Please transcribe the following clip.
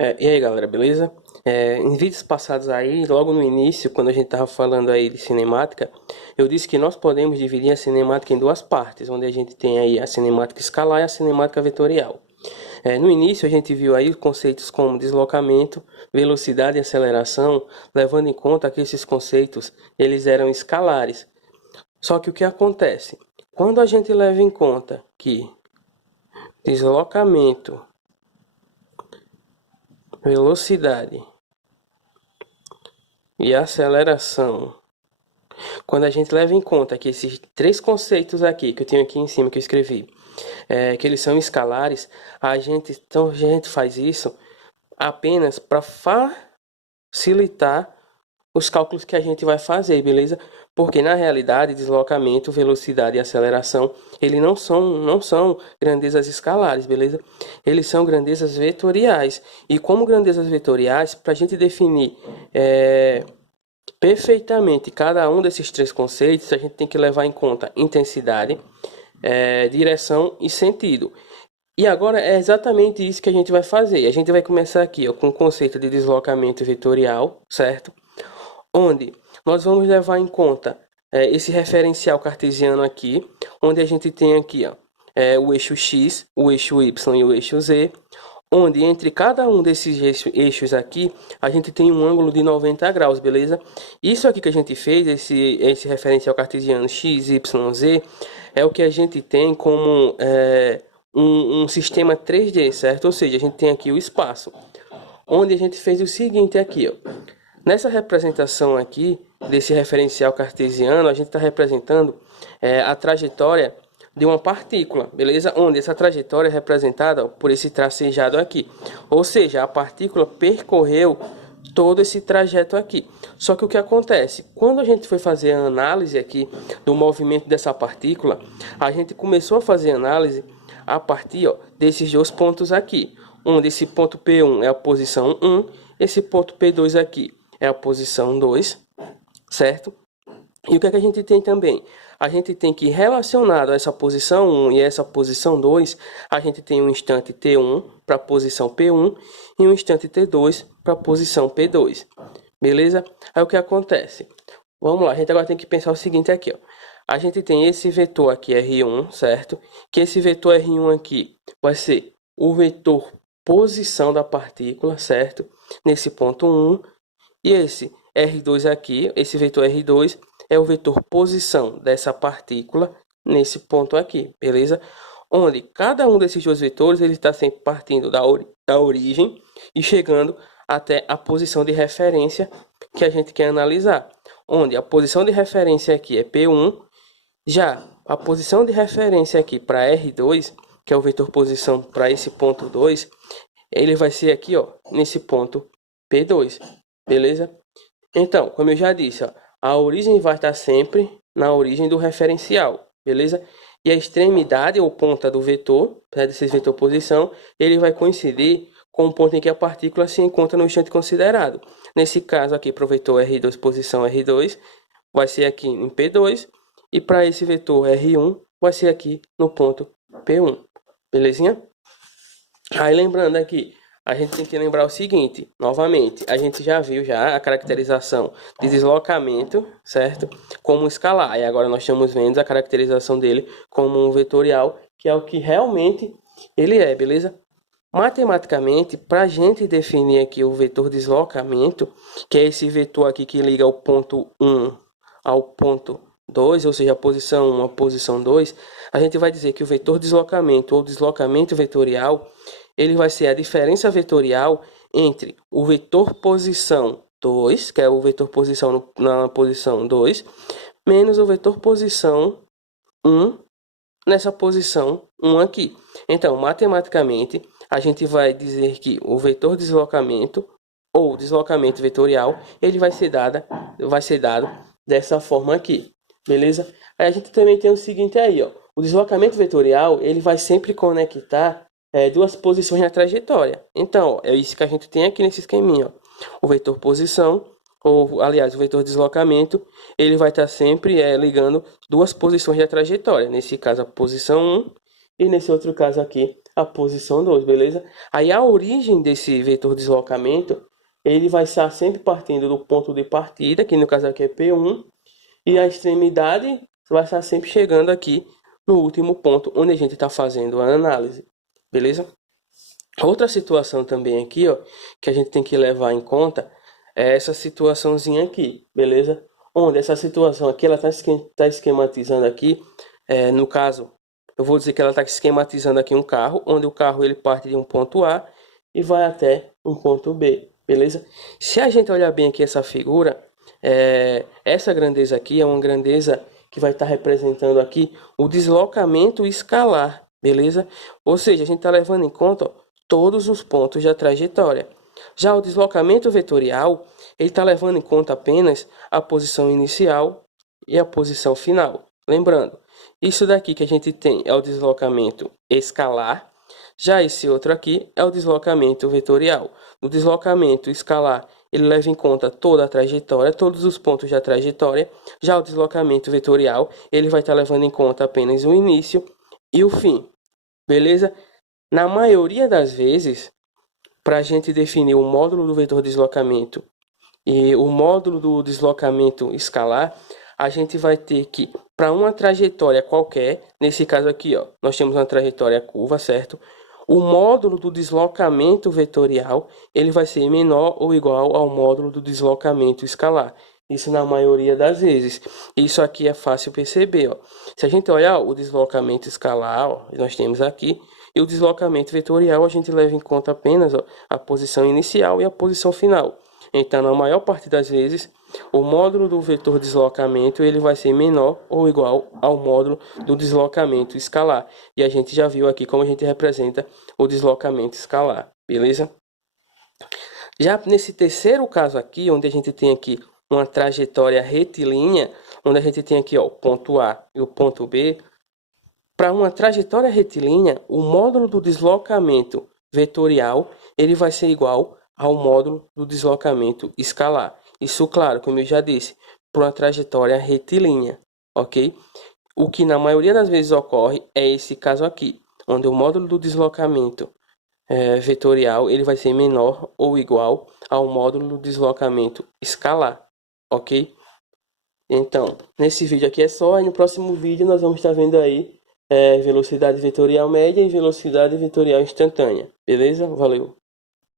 E aí galera, beleza? Em vídeos passados aí, logo no início, quando a gente tava falando aí de cinemática, eu disse que nós podemos dividir a cinemática em duas partes, onde a gente tem aí a cinemática escalar e a cinemática vetorial. No início a gente viu aí conceitos como deslocamento, velocidade e aceleração, levando em conta que esses conceitos eles eram escalares. Só que o que acontece? Quando a gente leva em conta que deslocamento, velocidade e aceleração, quando a gente leva em conta que esses três conceitos aqui, que eu tenho aqui em cima, que eu escrevi, que eles são escalares, então a gente faz isso apenas para facilitar os cálculos que a gente vai fazer, beleza? Porque na realidade, deslocamento, velocidade e aceleração, eles não são grandezas escalares, beleza? Eles são grandezas vetoriais. E como grandezas vetoriais, para a gente definir perfeitamente cada um desses três conceitos, a gente tem que levar em conta intensidade, direção e sentido. E agora é exatamente isso que a gente vai fazer. A gente vai começar aqui com o conceito de deslocamento vetorial, certo? Onde nós vamos levar em conta esse referencial cartesiano aqui, onde a gente tem aqui o eixo x, o eixo y e o eixo z, onde entre cada um desses eixos aqui, a gente tem um ângulo de 90 graus, beleza? Isso aqui que a gente fez, esse referencial cartesiano x, y, z, é o que a gente tem como um sistema 3D, certo? Ou seja, a gente tem aqui o espaço, onde a gente fez o seguinte aqui, ó. Nessa representação aqui, desse referencial cartesiano, a gente está representando a trajetória de uma partícula, beleza? Onde essa trajetória é representada por esse tracejado aqui. Ou seja, a partícula percorreu todo esse trajeto aqui. Só que o que acontece? Quando a gente foi fazer a análise aqui do movimento dessa partícula, a gente começou a fazer análise a partir desses dois pontos aqui. Onde esse ponto P1 é a posição 1, esse ponto P2 aqui é a posição 2, certo? E o que é que a gente tem também? A gente tem que, relacionado a essa posição 1 e essa posição 2, a gente tem um instante T1 para a posição P1 e um instante T2 para a posição P2. Beleza? Aí o que acontece? Vamos lá, a gente agora tem que pensar o seguinte aqui, ó. A gente tem esse vetor aqui, R1, certo? Que esse vetor R1 aqui vai ser o vetor posição da partícula, certo? Nesse ponto 1. E esse R2 aqui, esse vetor R2, é o vetor posição dessa partícula nesse ponto aqui, beleza? Onde cada um desses dois vetores ele está sempre partindo da origem e chegando até a posição de referência que a gente quer analisar. Onde a posição de referência aqui é P1, já a posição de referência aqui para R2, que é o vetor posição para esse ponto 2, ele vai ser aqui, ó, nesse ponto P2. Beleza? Então, como eu já disse, ó, a origem vai estar sempre na origem do referencial, beleza? E a extremidade ou ponta do vetor, desse vetor posição, ele vai coincidir com o ponto em que a partícula se encontra no instante considerado. Nesse caso aqui, para o vetor R2, posição R2, vai ser aqui em P2, e para esse vetor R1, vai ser aqui no ponto P1, belezinha? Aí lembrando aqui, a gente tem que lembrar o seguinte, novamente, a gente já viu a caracterização de deslocamento, certo? Como escalar, e agora nós estamos vendo a caracterização dele como um vetorial, que é o que realmente ele é, beleza? Matematicamente, para a gente definir aqui o vetor deslocamento, que é esse vetor aqui que liga o ponto 1 ao ponto 2, ou seja, a posição 1 à posição 2, a gente vai dizer que o vetor deslocamento ou deslocamento vetorial ele vai ser a diferença vetorial entre o vetor posição 2, que é o vetor posição na posição 2, menos o vetor posição 1 nessa posição 1 aqui. Então, matematicamente, a gente vai dizer que o vetor deslocamento ou deslocamento vetorial, ele vai ser dado dessa forma aqui, beleza? Aí a gente também tem o seguinte aí, ó, o deslocamento vetorial, ele vai sempre conectar duas posições na trajetória. Então, é isso que a gente tem aqui nesse esqueminha, ó. O vetor posição, ou aliás, o vetor deslocamento, ele vai estar sempre ligando duas posições da trajetória. Nesse caso, a posição 1 e nesse outro caso aqui, a posição 2, beleza? Aí a origem desse vetor deslocamento, ele vai estar sempre partindo do ponto de partida, que no caso aqui é P1, e a extremidade vai estar sempre chegando aqui no último ponto, onde a gente está fazendo a análise, beleza? Outra situação também aqui, ó, que a gente tem que levar em conta é essa situaçãozinha aqui, beleza? Onde essa situação aqui, ela está esquematizando aqui, no caso, eu vou dizer que ela está esquematizando aqui um carro, onde o carro ele parte de um ponto A e vai até um ponto B, beleza? Se a gente olhar bem aqui essa figura, essa grandeza aqui é uma grandeza que vai estar representando aqui o deslocamento escalar, beleza? Ou seja, a gente está levando em conta, ó, todos os pontos da trajetória. Já o deslocamento vetorial, ele está levando em conta apenas a posição inicial e a posição final. Lembrando, isso daqui que a gente tem é o deslocamento escalar, já esse outro aqui é o deslocamento vetorial. No deslocamento escalar, ele leva em conta toda a trajetória, todos os pontos da trajetória. Já o deslocamento vetorial, ele vai estar levando em conta apenas o início e o fim, beleza? Na maioria das vezes, para a gente definir o módulo do vetor deslocamento e o módulo do deslocamento escalar, a gente vai ter que, para uma trajetória qualquer, nesse caso aqui, ó, nós temos uma trajetória curva, certo? O módulo do deslocamento vetorial, ele vai ser menor ou igual ao módulo do deslocamento escalar. Isso na maioria das vezes. Isso aqui é fácil perceber, ó. Se a gente olhar o deslocamento escalar, ó, nós temos aqui, e o deslocamento vetorial a gente leva em conta apenas, ó, a posição inicial e a posição final. Então, na maior parte das vezes, o módulo do vetor deslocamento ele vai ser menor ou igual ao módulo do deslocamento escalar. E a gente já viu aqui como a gente representa o deslocamento escalar, beleza? Já nesse terceiro caso aqui, onde a gente tem aqui uma trajetória retilínea, onde a gente tem aqui, ó, o ponto A e o ponto B, para uma trajetória retilínea, o módulo do deslocamento vetorial ele vai ser igual ao módulo do deslocamento escalar. Isso, claro, como eu já disse, para uma trajetória retilínea, ok? O que na maioria das vezes ocorre é esse caso aqui, onde o módulo do deslocamento vetorial ele vai ser menor ou igual ao módulo do deslocamento escalar, ok? Então, nesse vídeo aqui é só, e no próximo vídeo nós vamos estar vendo aí velocidade vetorial média e velocidade vetorial instantânea. Beleza? Valeu!